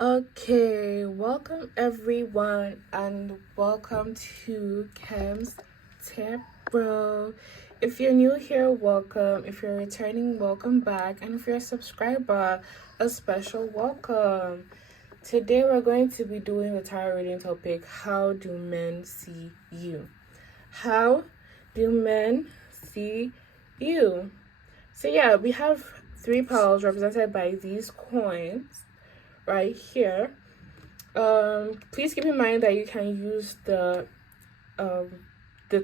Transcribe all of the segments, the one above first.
Okay, welcome everyone and welcome to Cam's Tarot. If you're new here, welcome. If you're returning, welcome back. And if you're a subscriber, a special welcome. Today we're going to be doing the tarot reading topic, how do men see you? How do men see you? So yeah, we have three piles represented by these coins right here. Please keep in mind that you can use the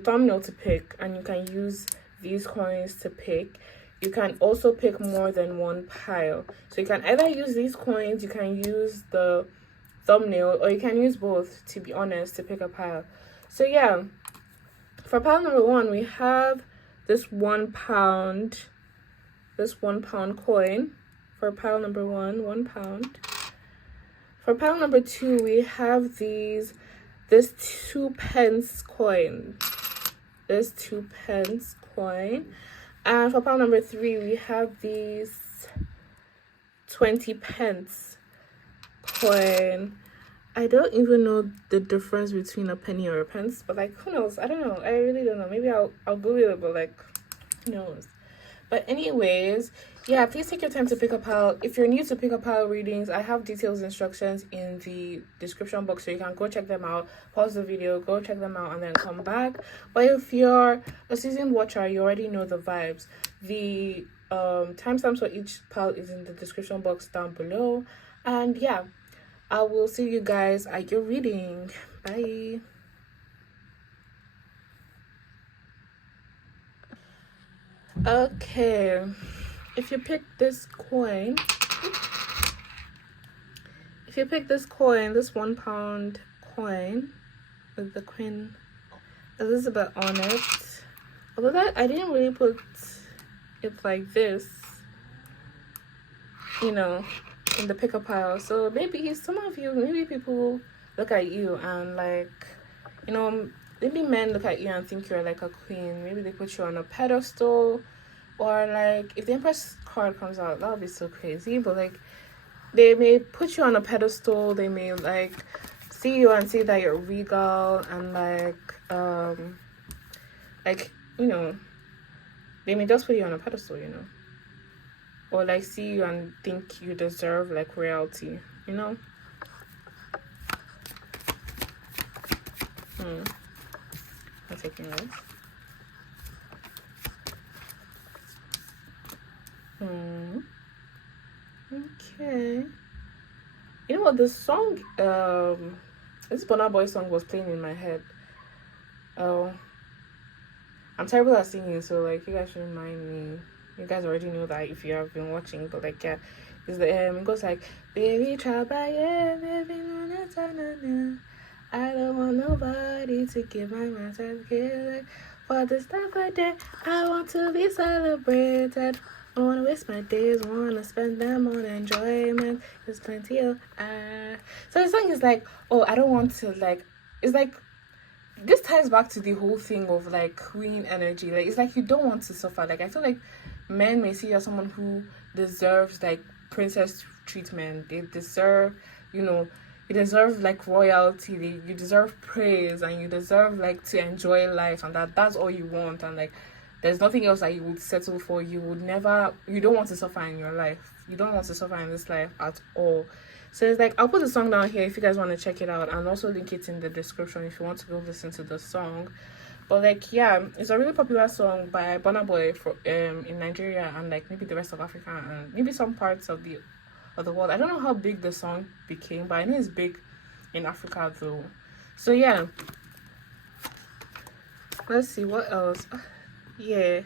thumbnail to pick, and you can use these coins to pick. You can also pick more than one pile, so you can either use these coins, you can use the thumbnail, or you can use both, to be honest, to pick a pile. So yeah, for pile number one, we have this £1 coin. For pile number one, £1. For pile number two, we have this 2p coin. This 2p coin. And for pile number three, we have these 20p coin. I don't even know the difference between a penny or a pence, but like, who knows? I don't know. I really don't know. Maybe I'll Google it, but like, who knows? But anyways, yeah, please take your time to pick a pile. If you're new to pick a pile readings, I have details instructions in the description box, so you can go check them out. Pause the video, go check them out, and then come back. But if you're a seasoned watcher, you already know the vibes. The timestamps for each pile is in the description box down below. And yeah, I will see you guys at your reading. Bye. Okay, if you pick this coin, this £1 coin with the Queen Elizabeth on it, although that I didn't really put it like this, you know, in the pick-up pile. So maybe some of you, maybe people look at you and like, you know, maybe men look at you and think you're like a queen. Maybe they put you on a pedestal, or like if the Empress card comes out, that would be so crazy. But like, they may put you on a pedestal. They may like see you and say that you're regal, and like you know, they may just put you on a pedestal, you know, or like see you and think you deserve like royalty, you know. I'm taking this. Okay. You know what? This song, this Burna Boy song was playing in my head. Oh, I'm terrible at singing, so like you guys shouldn't mind me. You guys already know that if you have been watching, but like yeah, it's the it goes like, baby, try by yeah, baby, no, I don't want nobody to give my mind to for the stuff like that. I want to be celebrated. I want to waste my days, want to spend them on enjoyment. There's plenty of So the song is like, oh, I don't want to like. It's like this ties back to the whole thing of like queen energy. Like it's like you don't want to suffer. Like I feel like men may see you as someone who deserves like princess treatment. They deserve, you know, you deserve like royalty. You deserve praise, and you deserve like to enjoy life, and that's all you want. And like there's nothing else that you would settle for. You don't want to suffer in your life. You don't want to suffer in this life at all. So it's like, I'll put the song down here if you guys want to check it out, and also link it in the description if you want to go listen to the song. But like yeah, it's a really popular song by Burna Boy in Nigeria, and like maybe the rest of Africa, and maybe some parts of the world. I don't know how big the song became, but I know it's big in Africa though. So yeah, let's see what else. Yeah,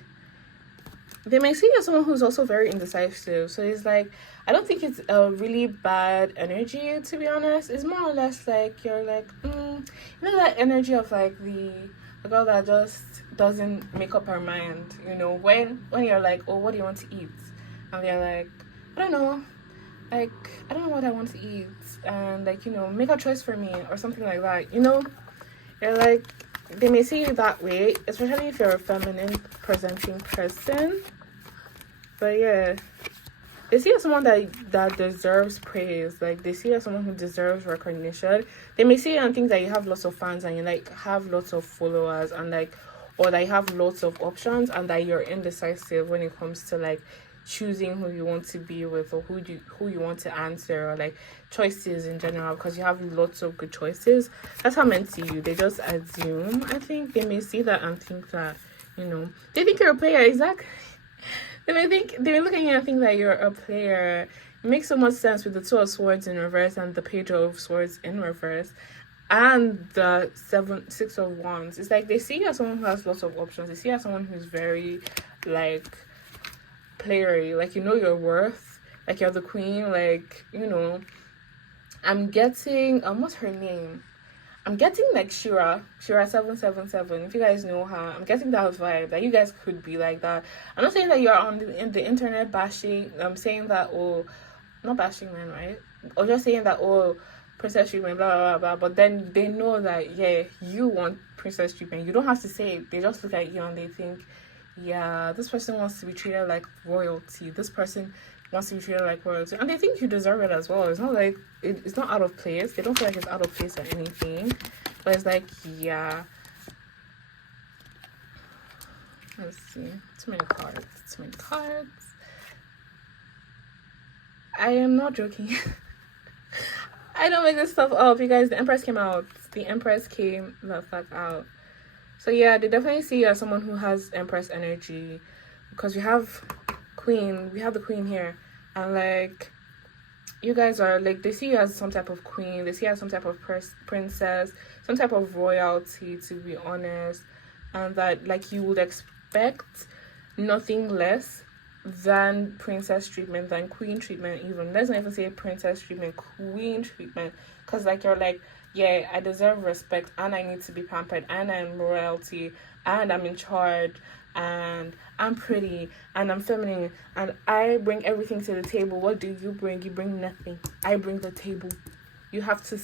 they may see you as someone who's also very indecisive. So it's like, I don't think it's a really bad energy, to be honest. It's more or less like you're like, you know, that energy of like the girl that just doesn't make up her mind, you know, when you're like, oh, what do you want to eat? And they're like, I don't know, like, I don't know what I want to eat, and like, you know, make a choice for me or something like that, you know. You're like, they may see you that way, especially if you're a feminine presenting person. But yeah, they see you as someone that deserves praise. Like, they see you as someone who deserves recognition. They may see you and think that you have lots of fans and you like have lots of followers and like, or that you have lots of options and that you're indecisive when it comes to like choosing who you want to be with or who you want to answer, or like choices in general, because you have lots of good choices. That's how men see you. They just assume. I think they may see that and think that, they think you're a player. Exactly. They may look at you and think that you're a player. It makes so much sense with the Two of Swords in reverse and the Page of Swords in reverse and the Six of Wands. It's like they see you as someone who has lots of options. They see you as someone who's very like playery, like your worth, like you're the queen, like I'm getting what's her name? I'm getting like Shira 777. If you guys know her, I'm getting that vibe that you guys could be like that. I'm not saying that you're in the internet bashing. I'm saying that not bashing men, right? Or just saying that princess treatment, blah blah blah blah. But then they know that you want princess treatment. You don't have to say it. They just look at you and they think, yeah, this person wants to be treated like royalty. This person wants to be treated like royalty. And they think you deserve it as well. It's not like, it's not out of place. They don't feel like it's out of place or anything. But it's like, yeah. Let's see. Too many cards. I am not joking. I don't make this stuff up. You guys, the Empress came out. The Empress came the fuck out. So yeah, they definitely see you as someone who has Empress energy, because we have the Queen here, and like you guys are like, they see you as some type of queen, they see you as some type of princess, some type of royalty, to be honest, and that like you would expect nothing less than princess treatment, than queen treatment. Even let's not even say princess treatment, queen treatment, because like you're like, yeah, I deserve respect and I need to be pampered and I'm royalty and I'm in charge and I'm pretty and I'm feminine and I bring everything to the table. What do you bring? You bring nothing. I bring the table. You have to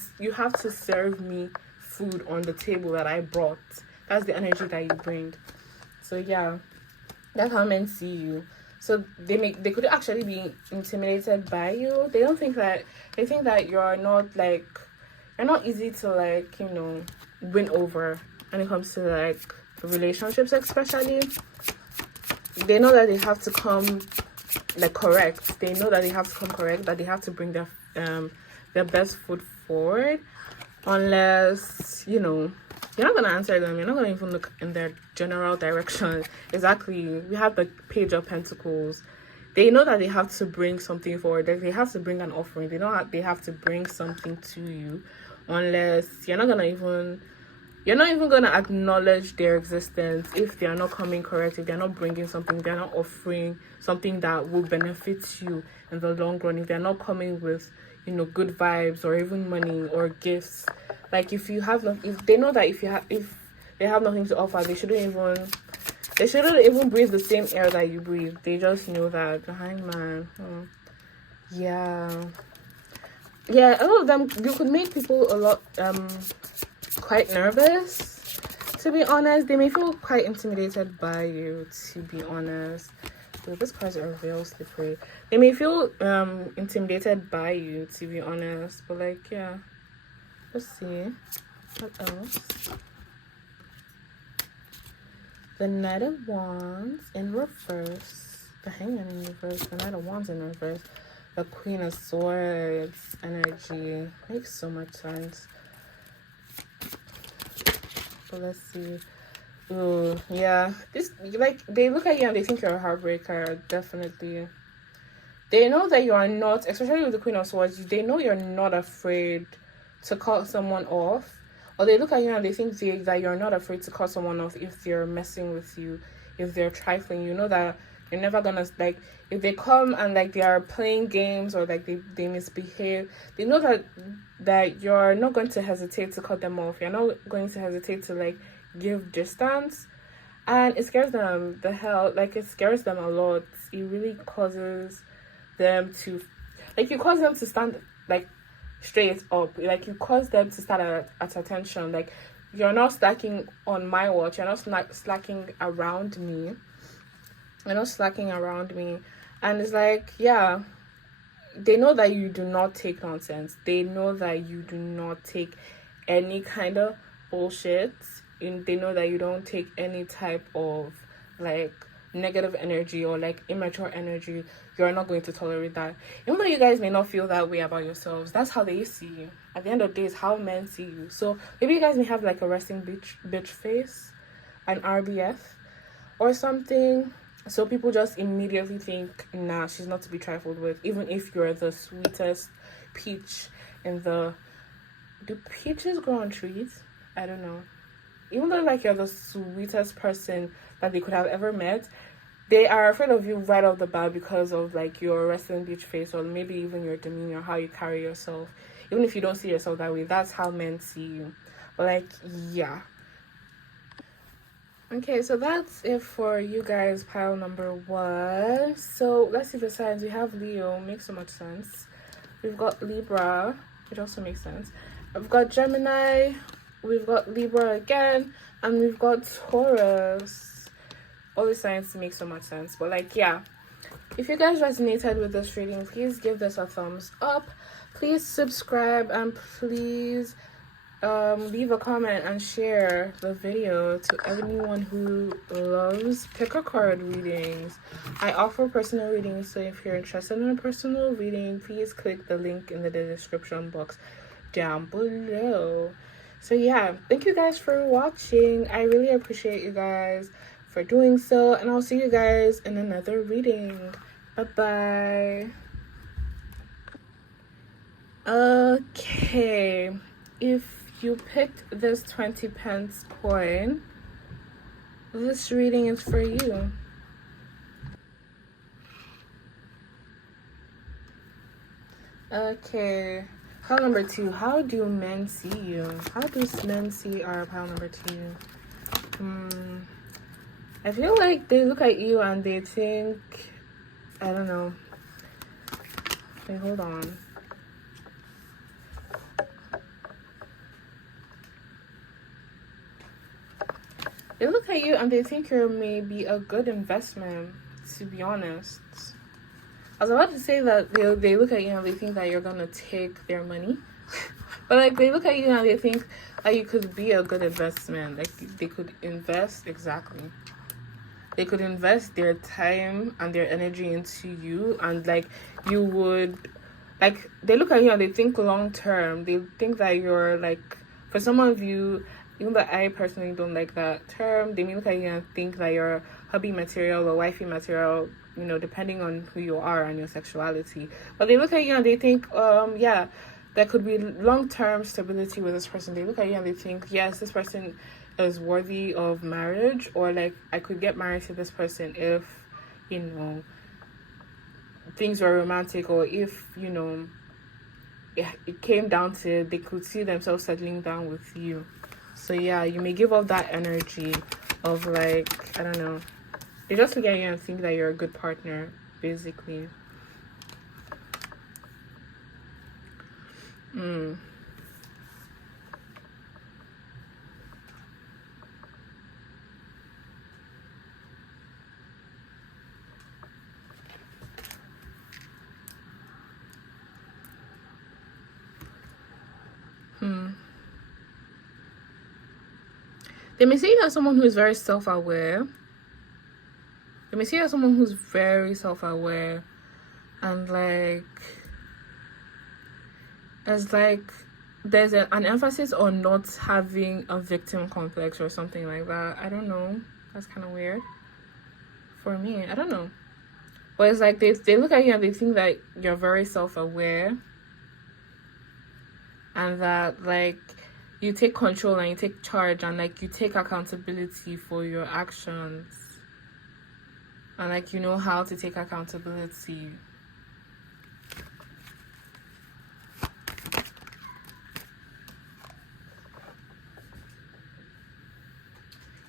serve me food on the table that I brought. That's the energy that you bring. So yeah, that's how men see you. So they could actually be intimidated by you. They think that you're not easy to like, win over when it comes to like relationships, especially. They know that they have to come like correct. They know that they have to come correct, that they have to bring their best foot forward. Unless, you're not gonna answer them, you're not gonna even look in their general direction. Exactly. We have the Page of Pentacles. They know that they have to bring something forward. That they have to bring an offering. They know they have to bring something to you. Unless you're not even gonna acknowledge their existence if they are not coming correct, if they're not bringing something, they're not offering something that will benefit you in the long run, if they're not coming with good vibes or even money or gifts. Like if they know that if they have nothing to offer, they shouldn't even breathe the same air that you breathe. They just know that the hangman. Yeah, a lot of them, you could make people a lot quite nervous, to be honest. They may feel quite intimidated by you, to be honest. So these cards are real slippery. They may feel intimidated by you, to be honest. But like, yeah, let's see what else. The Knight of Wands in reverse, the Hangman in reverse, the Knight of Wands in reverse, the Queen of Swords energy. Makes so much sense. But let's see. Ooh, yeah. This, like, they look at you and they think you're a heartbreaker. Definitely. They know that you are not, especially with the Queen of Swords, they know you're not afraid to cut someone off. Or they look at you and they think that you're not afraid to cut someone off if they're messing with you, if they're trifling. You know that you're never gonna, like, if they come and like they are playing games or like they misbehave, they know that you're not going to hesitate to cut them off. You're not going to hesitate to like give distance. And it scares them it scares them a lot. It really causes them to, like, you cause them to stand like straight up, like you cause them to stand at attention. Like, you're not slacking on my watch, you're not slacking around me, and it's like, yeah, they know that you do not take nonsense. They know that you do not take any kind of bullshit. And they know that you don't take any type of like negative energy or like immature energy. You're not going to tolerate that. Even though you guys may not feel that way about yourselves, that's how they see you. At the end of the day, it's how men see you. So maybe you guys may have like a resting bitch face, an RBF or something. So people just immediately think, nah, she's not to be trifled with, even if you're the sweetest peach in the... Do peaches grow on trees? I don't know. Even though like you're the sweetest person that they could have ever met, they are afraid of you right off the bat because of like your resting beach face, or maybe even your demeanor, how you carry yourself. Even if you don't see yourself that way, that's how men see you. But like, yeah. Okay, so that's it for you guys, pile number 1. So let's see the signs. We have Leo, makes so much sense. We've got Libra, which also makes sense. We've got Gemini, we've got Libra again, and we've got Taurus. All the signs make so much sense. But like, yeah, if you guys resonated with this reading, please give this a thumbs up. Please subscribe, and please leave a comment and share the video to anyone who loves pick a card readings. I offer personal readings, so if you're interested in a personal reading, please click the link in the description box down below. So yeah, thank you guys for watching. I really appreciate you guys for doing so, and I'll see you guys in another reading. Bye-bye. Okay, if you picked this 20 pence coin, this reading is for you. Okay, pile number 2. How do men see you? How do men see our pile number 2? I feel like they look at you and they think, I don't know. Wait, hold on. They look at you and they think you're maybe a good investment, to be honest. I was about to say that they look at you and they think that you're gonna take their money. But like, they look at you and they think that you could be a good investment. Like, they could invest, exactly. They could invest their time and their energy into you, and like, you would, like, they look at you and they think long term. They think that you're like, for some of you, even though I personally don't like that term, they may look at you and think that you're hubby material or wifey material, you know, depending on who you are and your sexuality. But they look at you and they think, yeah, there could be long-term stability with this person. They look at you and they think, yes, this person is worthy of marriage, or like, I could get married to this person if, you know, things were romantic, or if, you know, it came down to they could see themselves settling down with you. So yeah, you may give off that energy of like, I don't know, they just look at you and think that you're a good partner, basically. They may see you as someone who is very self-aware. They may see you as someone who's very self-aware, and like, as like, there's an emphasis on not having a victim complex or something like that. I don't know. That's kind of weird for me. I don't know. But it's like, they look at you and they think that you're very self-aware, and that like, you take control and you take charge, and like, you take accountability for your actions, and like, you know how to take accountability.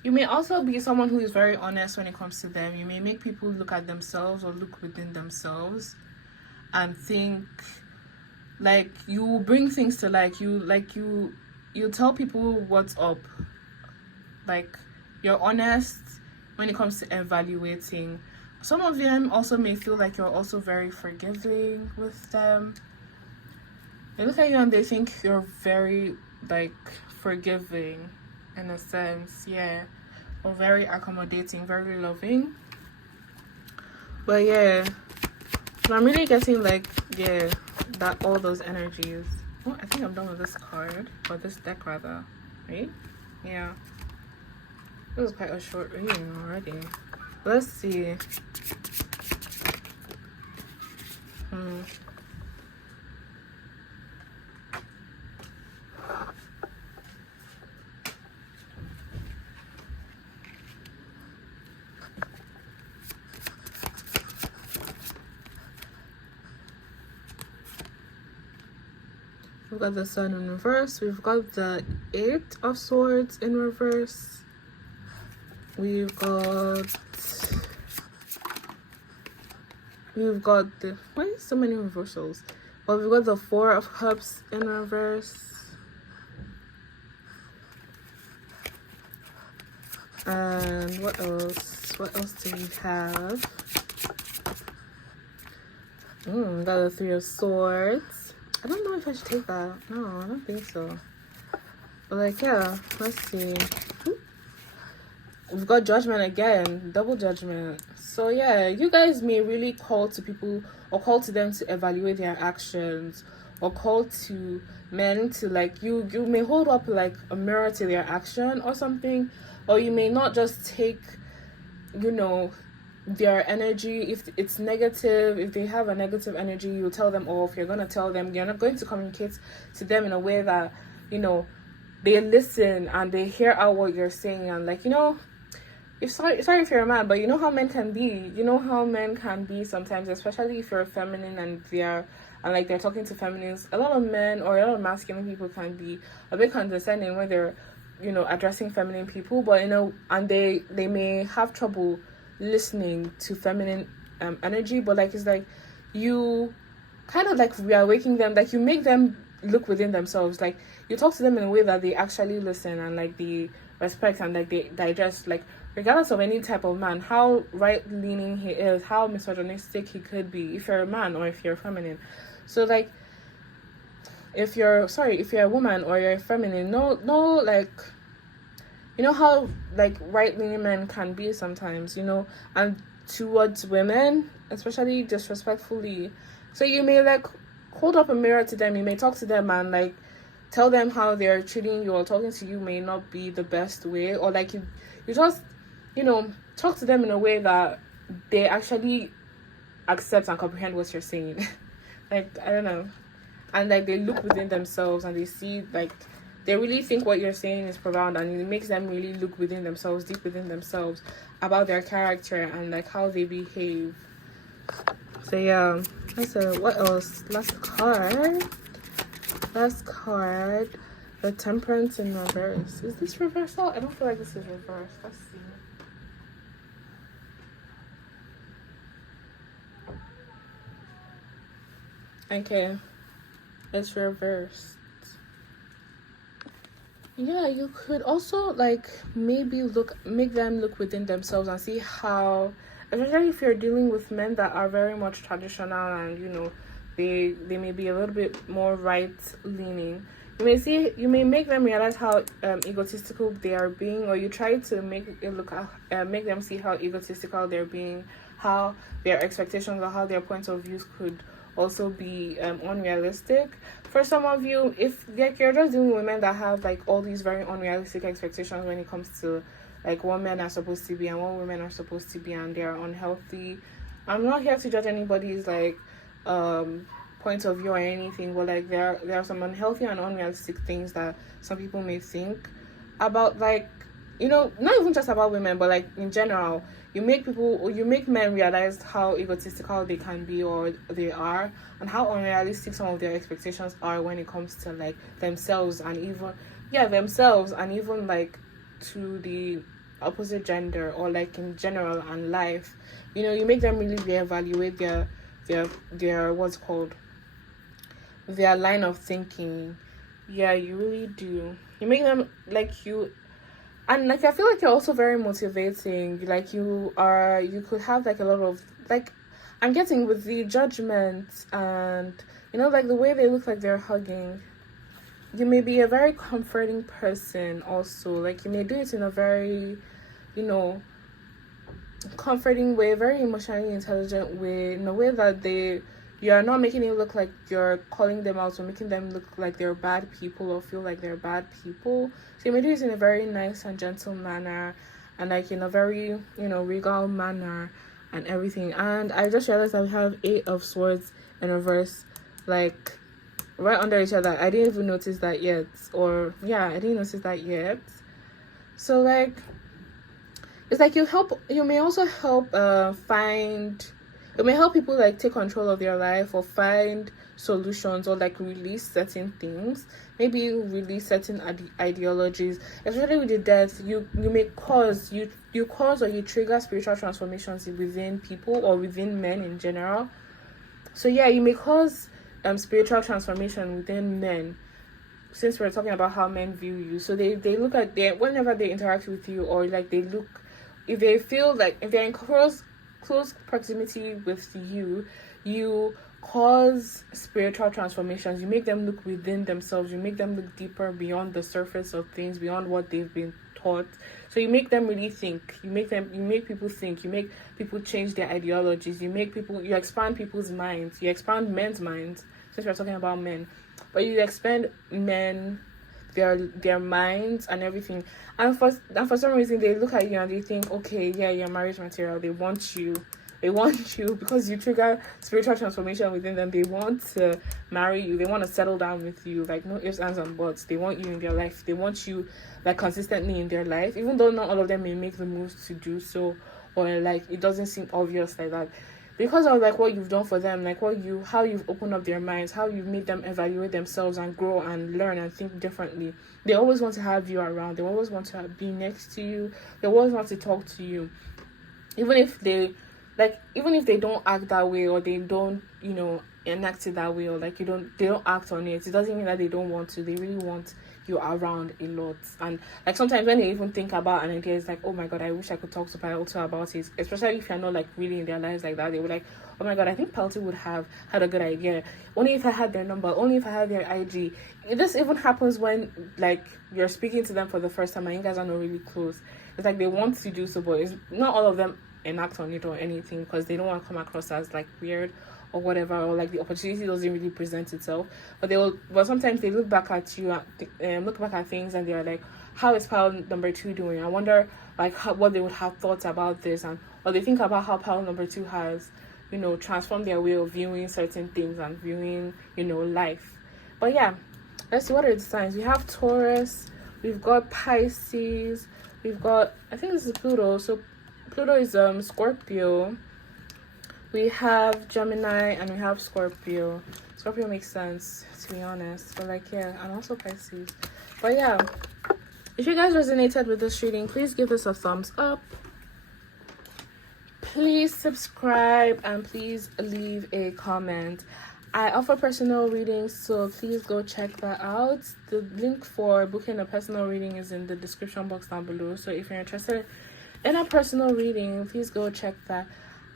You may also be someone who is very honest when it comes to them. You may make people look at themselves or look within themselves and think, like, you bring things to you tell people what's up. Like, you're honest when it comes to evaluating some of them also may feel like you're also very forgiving with them. They look at you and they think you're very like forgiving in a sense, yeah, or very accommodating, very loving. But yeah, so I'm really getting like, yeah, that all those energies. Oh, I think I'm done with this card, or this deck rather, right? Yeah, it was quite a short reading already. Let's see. We've got the Sun in reverse. We've got the Eight of Swords in reverse. We've got the, why so many reversals? Well, we've got the Four of Cups in reverse. And what else? What else do we have? Got the Three of Swords. I don't know if I should take that. No, I don't think so. But like, yeah, let's see. We've got Judgment again, double Judgment. So yeah, you guys may really call to people or call to them to evaluate their actions, or call to men to like, you may hold up like a mirror to their action or something, or you may not just take, you know, their energy. If it's negative, if they have a negative energy, you tell them off. You're going to tell them, you're not going to communicate to them in a way that, you know, they listen and they hear out what you're saying, and like, you know, sorry if you're a man, but you know how men can be. You know how men can be sometimes, especially if you're feminine and they're talking to feminines. A lot of men or a lot of masculine people can be a bit condescending when they're, you know, addressing feminine people, but you know, and they may have trouble listening to feminine energy. But like, it's like you kind of like reawaking them, like you make them look within themselves, like you talk to them in a way that they actually listen and like they respect and like they digest, like regardless of any type of man, how right-leaning he is, how misogynistic he could be, if you're a man or if you're feminine. So like, if you're a woman or you're feminine, no, like, you know how like right-leaning men can be sometimes, you know, and towards women, especially disrespectfully. So you may like hold up a mirror to them, you may talk to them and like tell them how they're treating you or talking to you may not be the best way, or like you just, you know, talk to them in a way that they actually accept and comprehend what you're saying. Like, I don't know. And like they look within themselves and they see, like, they really think what you're saying is profound, and it makes them really look within themselves, deep within themselves, about their character and like how they behave. So yeah, that's what else? Last card, the Temperance in reverse. Is this reversal? I don't feel like this is reverse. Let's see. Okay, it's reversed. Yeah, you could also like maybe make them look within themselves and see how, especially if you're dealing with men that are very much traditional and, you know, they may be a little bit more right leaning. You may make them realize how egotistical they are being, or you try to make them see how egotistical they're being, how their expectations or how their points of views could also be unrealistic. For some of you, if like you're just dealing with men that have like all these very unrealistic expectations when it comes to like what men are supposed to be and what women are supposed to be, and they are unhealthy. I'm not here to judge anybody's like point of view or anything, but like there are some unhealthy and unrealistic things that some people may think about, like, you know, not even just about women, but like in general. You make men realize how egotistical they can be or they are, and how unrealistic some of their expectations are when it comes to like themselves and even like to the opposite gender or like in general and life. You know, you make them really reevaluate their what's called their line of thinking. Yeah, you really do. You make them like And like I feel like you're also very motivating. Like you could have like a lot of like, I'm getting with the judgment and like the way they look like they're hugging. You may be a very comforting person also. Like you may do it in a very, comforting way, very emotionally intelligent way, in a way that you are not making it look like you're calling them out or making them look like they're bad people or feel like they're bad people. So you may do it in a very nice and gentle manner and like in a very, regal manner and everything. And I just realized that we have 8 of Swords in reverse, like right under each other. I didn't even notice that yet. I didn't notice that yet. So like, it's like you may also help it may help people like take control of their life or find solutions or like release certain things. Maybe you release certain ideologies, especially with the death. You may cause you cause or you trigger spiritual transformations within people or within men in general. So yeah, you may cause spiritual transformation within men, since we're talking about how men view you. So they look at whenever they interact with you, or like they look, if they feel like, if they're in close proximity with you cause spiritual transformations. You make them look within themselves. You make them look deeper, beyond the surface of things, beyond what they've been taught. So you make them really think. You make people think. You make people change their ideologies. You expand people's minds. You expand men's minds, since we're talking about men. But you expand men, their minds and everything. And for some reason they look at you and they think, okay, yeah, you're marriage material. They want you because you trigger spiritual transformation within them. They want to marry you. They want to settle down with you. Like no ifs, ands, and buts. They want you in their life. They want you like consistently in their life, even though not all of them may make the moves to do so, or like it doesn't seem obvious like that. Because of like what you've done for them, like how you've opened up their minds, how you've made them evaluate themselves and grow and learn and think differently. They always want to have you around. They always want to be next to you. They always want to talk to you, even if they don't act that way, or they don't enact it that way, or like they don't act on it. It doesn't mean that they don't want to. They really want you around a lot. And like sometimes when they even think about an idea, it's like, oh my god, I wish I could talk to Palto about it. Especially if you're not like really in their lives like that. They were like, oh my god, I think Palto would have had a good idea. Only if I had their number, only if I had their IG. This even happens when like you're speaking to them for the first time and you guys are not really close. It's like they want to do so, but it's not all of them enact on it or anything, because they don't want to come across as like weird or whatever, or like the opportunity doesn't really present itself. But sometimes they look back at you and look back at things and they're like, how is pile number 2 doing? I wonder like what they would have thought about this, or they think about how pile number 2 has transformed their way of viewing certain things and viewing life. But yeah, let's see, what are the signs? We have Taurus, we've got Pisces, we've got, I think this is Pluto. So Pluto is Scorpio. We have Gemini and we have Scorpio. Scorpio makes sense, to be honest. But like, yeah, and also Pisces. But yeah, if you guys resonated with this reading, please give us a thumbs up. Please subscribe and please leave a comment. I offer personal readings, so please go check that out. The link for booking a personal reading is in the description box down below. So if you're interested in a personal reading, please go check that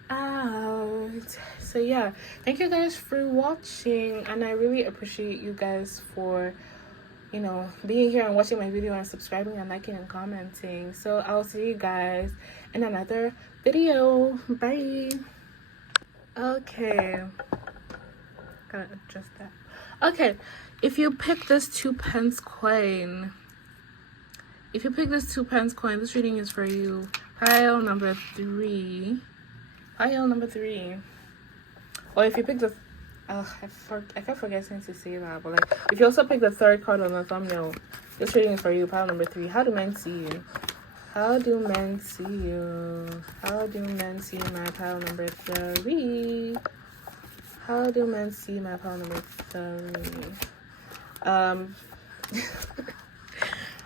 out. So yeah, thank you guys for watching, and I really appreciate you guys for being here and watching my video and subscribing and liking and commenting. So I'll see you guys in another video. Bye. Okay, gotta adjust that. Okay, if you pick this 2 pence coin, this reading is for you. Pile number 3. Or if you pick the I kept forgetting to say that, but like if you also pick the 3rd card on the thumbnail, this reading is for you. Pile number 3. How do men see you? How do men see you? How do men see my pile number 3? How do men see my pile number 3? I'm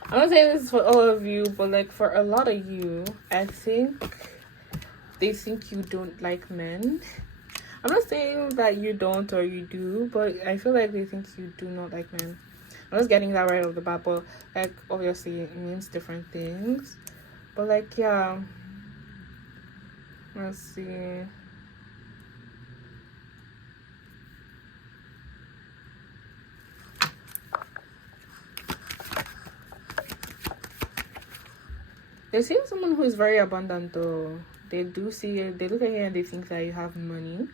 not saying this is for all of you, but like for a lot of you, I think they think you don't like men. I'm not saying that you don't or you do, but I feel like they think you do not like men. I'm just getting that right off the bat, but like obviously it means different things. But like yeah, let's see. They see someone who is very abundant though. They do see it. They look at you and they think that you have money.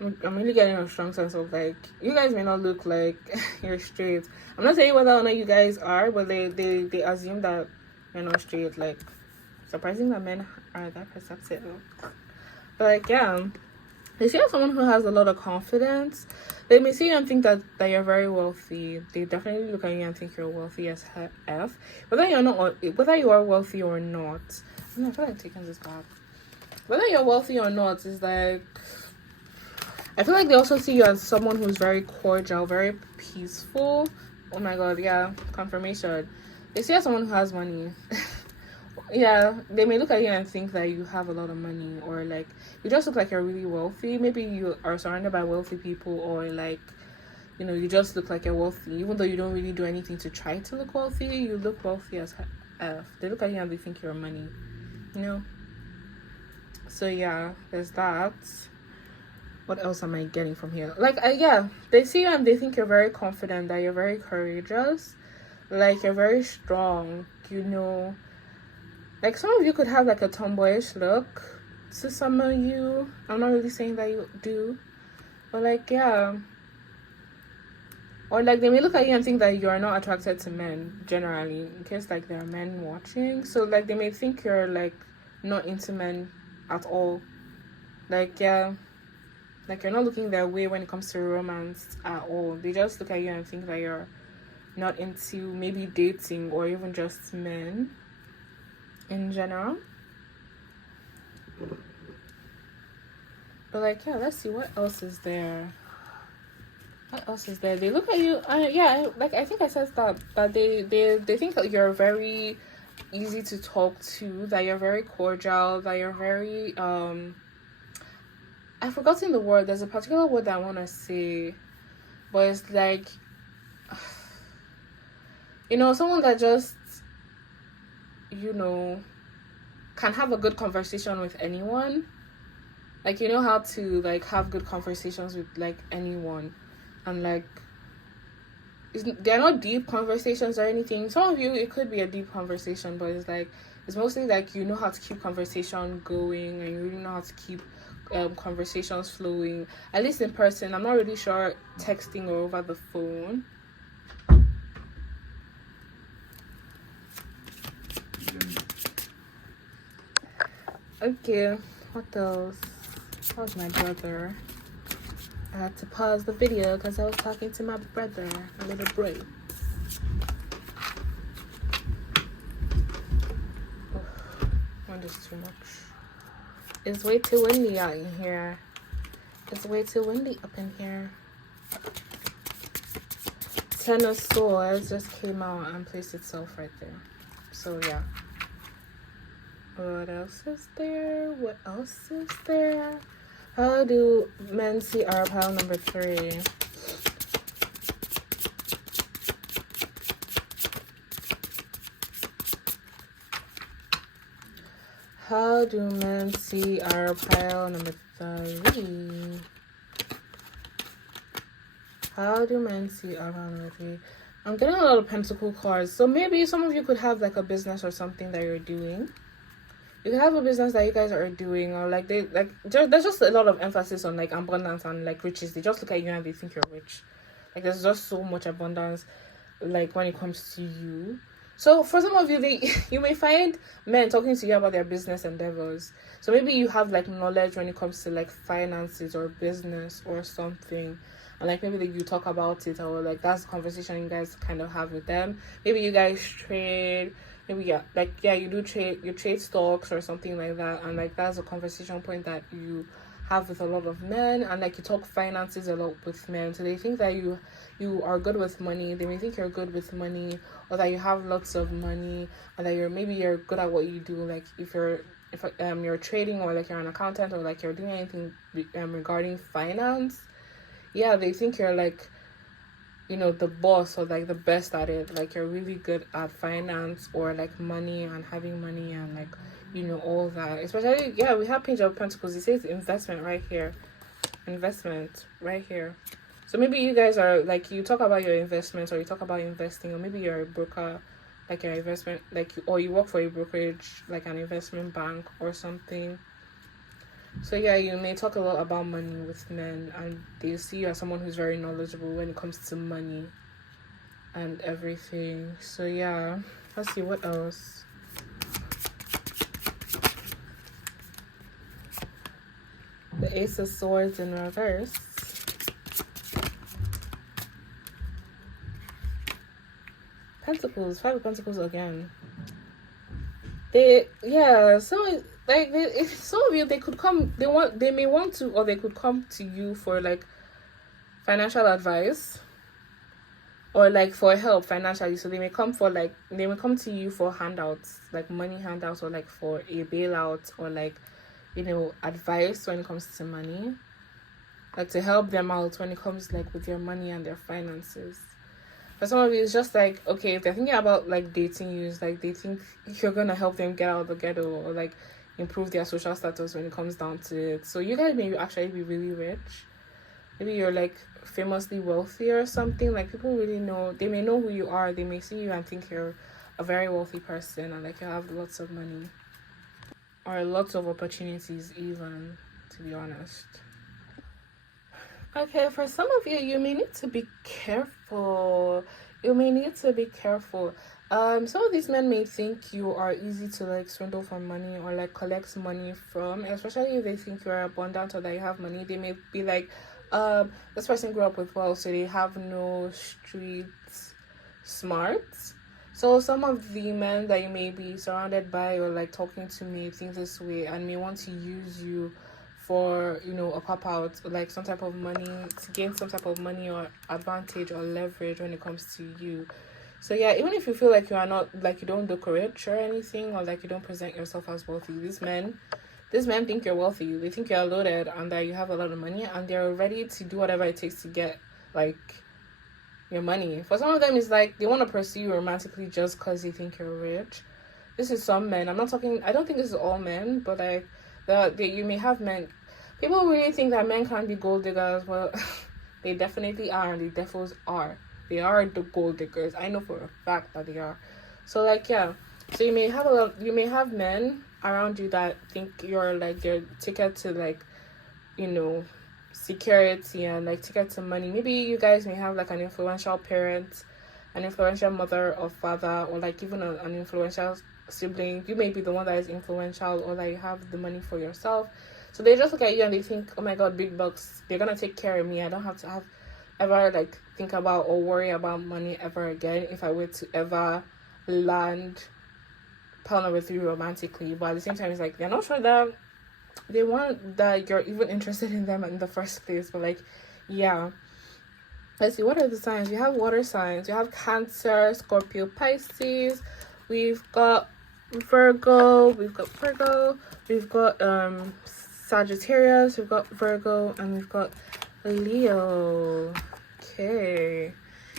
I'm really getting a strong sense of like you guys may not look like you're straight. I'm not saying whether or not you guys are, but they assume that you're not straight. Like surprising that men are that perceptive. But like yeah, they see someone who has a lot of confidence. They may see you and think that you're very wealthy. They definitely look at you and think you're wealthy as f. Whether you're not, whether you are wealthy or not. I feel like taking this back. Whether you're wealthy or not is like. I feel like they also see you as someone who's very cordial, very peaceful. Oh my god, yeah, confirmation. They see you as someone who has money. Yeah, they may look at you and think that you have a lot of money, or like you just look like you're really wealthy. Maybe you are surrounded by wealthy people, or like you just look like you're wealthy, even though you don't really do anything to try to look wealthy. You look wealthy as f. They look at you and they think you're money, So yeah, there's that. What else am I getting from here? Like yeah, they see you and they think you're very confident, that you're very courageous, like you're very strong. Like, some of you could have, like, a tomboyish look to some of you. I'm not really saying that you do. But, like, yeah. Or, like, they may look at you and think that you are not attracted to men, generally. In case, like, there are men watching. So, like, they may think you're, like, not into men at all. Like, yeah. Like, you're not looking their way when it comes to romance at all. They just look at you and think that you're not into maybe dating or even just men. In general. But like yeah, let's see what else is there. They look at you like I think I said that they think that you're very easy to talk to, that you're very cordial, that you're very I've forgotten the word. There's a particular word that I want to say, but it's like someone that just can have a good conversation with anyone. Like, how to, like, have good conversations with, like, anyone. And, like, they're not deep conversations or anything. Some of you, it could be a deep conversation, but it's, like, it's mostly, like, you know how to keep conversation going, and you really know how to keep conversations flowing. At least in person. I'm not really sure texting or over the phone. Okay, what else? That was my brother. I had to pause the video because I was talking to my brother, a little boy. Wind is too much. It's way too windy out in here. It's way too windy up in here. Ten of Swords just came out and placed itself right there. So yeah. What else is there? How do men see our pile number 3? How do men see our pile number 3? How do men see our pile number 3? I'm getting a lot of pentacle cards. So maybe some of you could have like a business or something that you're doing. You can have a business that you guys are doing, or like there's just a lot of emphasis on like abundance and like riches. They just look at you and they think you're rich. Like there's just so much abundance, like when it comes to you. So for some of you, you may find men talking to you about their business endeavors. So maybe you have like knowledge when it comes to like finances or business or something. And like maybe like, you talk about it, or like that's the conversation you guys kind of have with them. Maybe you guys trade. Maybe you trade stocks or something like that, and like that's a conversation point that you have with a lot of men, and like you talk finances a lot with men. So they think that you are good with money. They may think you're good with money, or that you have lots of money, or that you're good at what you do. Like if you're trading, or like you're an accountant, or like you're doing anything regarding finance. Yeah, they think you're the boss or like the best at it, like you're really good at finance or like money and having money and like all that. Especially, yeah, we have Page of Pentacles. It says investment right here. Investment right here. So maybe you guys are like, you talk about your investments or you talk about investing, or maybe you're a broker, like your investment, like or you work for a brokerage, like an investment bank or something. So yeah, you may talk a lot about money with men, and they see you as someone who's very knowledgeable when it comes to money and everything. So yeah, let's see what else. The Ace of Swords in reverse. Pentacles, Five of Pentacles again. So like some of you, they could come, they may want to, or they could come to you for like financial advice or like for help financially. So they may come to you for handouts, like money handouts, or like for a bailout, or like advice when it comes to money, like to help them out when it comes like with their money and their finances. For some of you, it's just like, okay, if they're thinking about like dating you, it's like they think you're gonna help them get out of the ghetto or like improve their social status when it comes down to it. So you guys may actually be really rich. Maybe you're like famously wealthy or something. Like people really know, they may know who you are. They may see you and think you're a very wealthy person and like you have lots of money or lots of opportunities, even, to be honest. Okay, for some of you, you may need to be careful. Some of these men may think you are easy to like swindle for money or like collect money from, especially if they think you're abundant or that you have money. They may be like, this person grew up with wealth, so they have no street smarts. So some of the men that you may be surrounded by or like talking to may think this way and may want to use you for a pop out, or like some type of money, to gain some type of money or advantage or leverage when it comes to you. So yeah, even if you feel like you are not, like you don't look rich or anything, or like you don't present yourself as wealthy, these men think you're wealthy. They think you're loaded and that you have a lot of money, and they're ready to do whatever it takes to get like your money. For some of them, it's like they want to pursue you romantically just because they think you're rich. This is some men. I don't think this is all men, but like you may have men. People really think that men can't be gold diggers. Well, they definitely are, and the devils are. They are the gold diggers. I know for a fact that they are. So like, yeah. So you may have men around you that think you're like their ticket to like, security and like ticket to money. Maybe you guys may have like an influential parent, an influential mother or father, or like even an influential sibling. You may be the one that is influential, or like you have the money for yourself. So they just look at you and they think, oh my god, big bucks, they're gonna take care of me. I don't have to ever like think about or worry about money ever again if I were to ever partner with you romantically. But at the same time, it's like they're not sure that they want that you're even interested in them in the first place. But like, yeah. Let's see, what are the signs? We have water signs. We have Cancer, Scorpio, Pisces. We've got Virgo. We've got Sagittarius. We've got Virgo, and we've got Leo. Okay.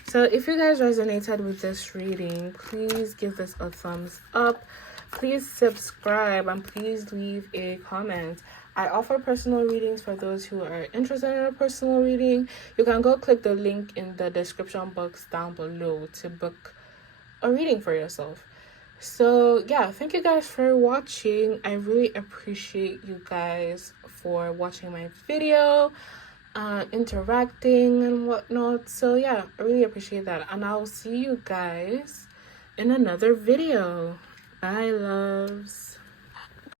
So if you guys resonated with this reading, please give this a thumbs up. Please subscribe and please leave a comment. I offer personal readings for those who are interested in a personal reading. You can go click the link in the description box down below to book a reading for yourself. So yeah, thank you guys for watching. I really appreciate you guys for watching my video, interacting and whatnot. So yeah, I really appreciate that, and I'll see you guys in another video. Bye, loves.